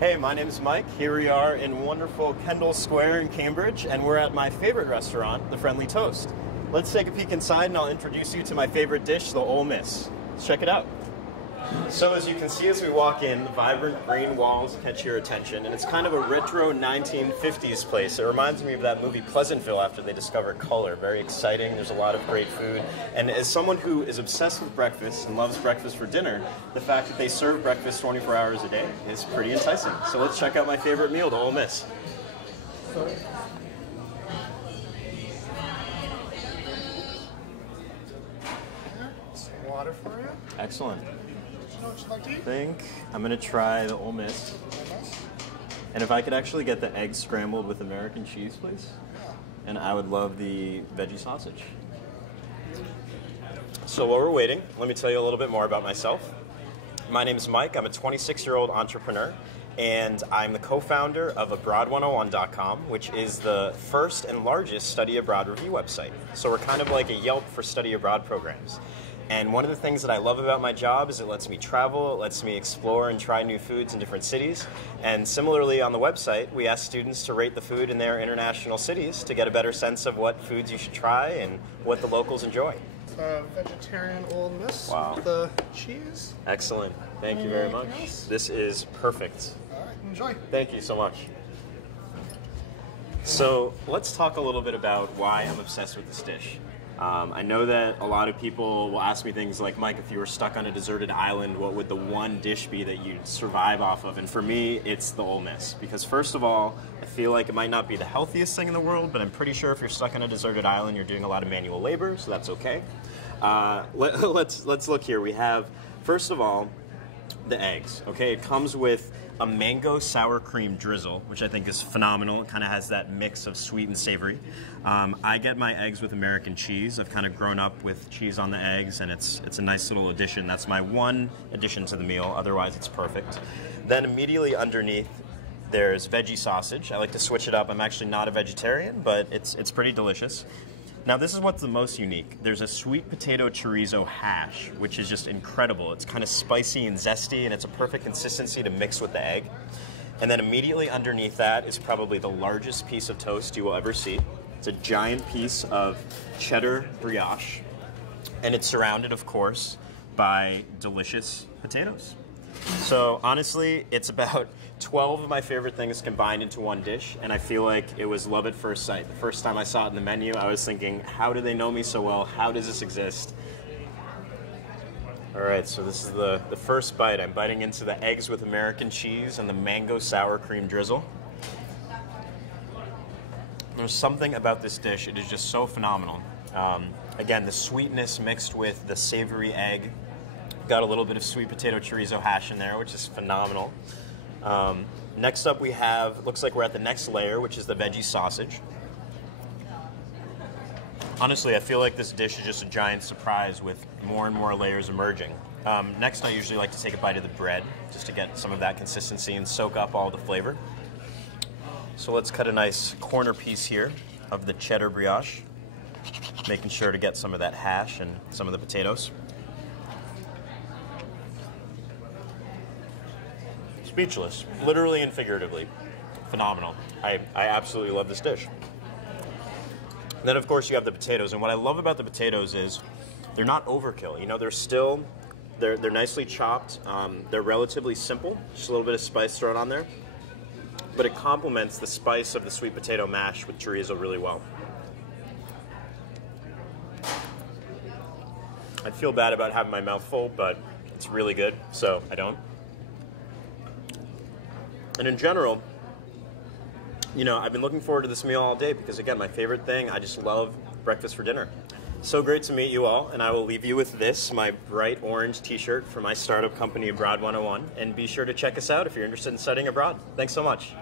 Hey, my name is Mike. Here we are in wonderful Kendall Square in Cambridge, and we're at my favorite restaurant, The Friendly Toast. Let's take a peek inside and I'll introduce you to my favorite dish, the Ole Miss. Let's check it out. So as you can see as we walk in, the vibrant green walls catch your attention, and it's kind of a retro 1950s place. It reminds me of that movie Pleasantville after they discovered color. Very exciting, there's a lot of great food, and as someone who is obsessed with breakfast and loves breakfast for dinner, the fact that they serve breakfast 24 hours a day is pretty enticing. So let's check out my favorite meal, the Ole Miss. Some water for you. Excellent. What would you like to eat? I think I'm going to try the Ole Miss. And if I could actually get the egg scrambled with American cheese, please. And I would love the veggie sausage. So while we're waiting, let me tell you a little bit more about myself. My name is Mike. I'm a 26-year-old entrepreneur, and I'm the co-founder of abroad101.com, which is the first and largest study abroad review website. So we're kind of like a Yelp for study abroad programs. And one of the things that I love about my job is it lets me travel, it lets me explore and try new foods in different cities. And similarly on the website, we ask students to rate the food in their international cities to get a better sense of what foods you should try and what the locals enjoy. Vegetarian Ole Miss Wow. with the cheese. Excellent. Thank you very much. Anything else? This is perfect. All right, enjoy. Thank you so much. So let's talk a little bit about why I'm obsessed with this dish. I know that a lot of people will ask me things like, Mike, if you were stuck on a deserted island, what would the one dish be that you'd survive off of? And for me, it's the Ole Miss. Because first of all, I feel like it might not be the healthiest thing in the world, but I'm pretty sure if you're stuck on a deserted island, you're doing a lot of manual labor, so that's okay. Let's look here. We have, first of all, the eggs. Okay, it comes with a mango sour cream drizzle, which I think is phenomenal. It kind of has that mix of sweet and savory. I get my eggs with American cheese. I've kind of grown up with cheese on the eggs, and it's a nice little addition. That's my one addition to the meal. Otherwise, it's perfect. Then immediately underneath, there's veggie sausage. I like to switch it up. I'm actually not a vegetarian, but it's pretty delicious. Now this is what's the most unique. There's a sweet potato chorizo hash, which is just incredible. It's kind of spicy and zesty, and it's a perfect consistency to mix with the egg. And then immediately underneath that is probably the largest piece of toast you will ever see. It's a giant piece of cheddar brioche, and it's surrounded, of course, by delicious potatoes. So honestly, it's about 12 of my favorite things combined into one dish, and I feel like it was love at first sight. The first time I saw it in the menu, I was thinking, how do they know me so well? How does this exist? All right, so this is the first bite. I'm biting into the eggs with American cheese and the mango sour cream drizzle. There's something about this dish, it is just so phenomenal. Again, the sweetness mixed with the savory egg. Got a little bit of sweet potato chorizo hash in there, which is phenomenal. Next up we have, looks like we're at the next layer, which is the veggie sausage. Honestly, I feel like this dish is just a giant surprise with more and more layers emerging. Next, I usually like to take a bite of the bread, just to get some of that consistency and soak up all the flavor. So let's cut a nice corner piece here of the cheddar brioche, making sure to get some of that hash and some of the potatoes. Speechless, literally and figuratively. Phenomenal. I absolutely love this dish. And then of course you have the potatoes, and what I love about the potatoes is they're not overkill. You know, they're nicely chopped. They're relatively simple, just a little bit of spice thrown on there, but it complements the spice of the sweet potato mash with chorizo really well. I feel bad about having my mouth full, but it's really good, so I don't. And in general, you know, I've been looking forward to this meal all day because, again, my favorite thing, I just love breakfast for dinner. So great to meet you all, and I will leave you with this, my bright orange t-shirt for my startup company, Abroad 101, and be sure to check us out if you're interested in studying abroad. Thanks so much.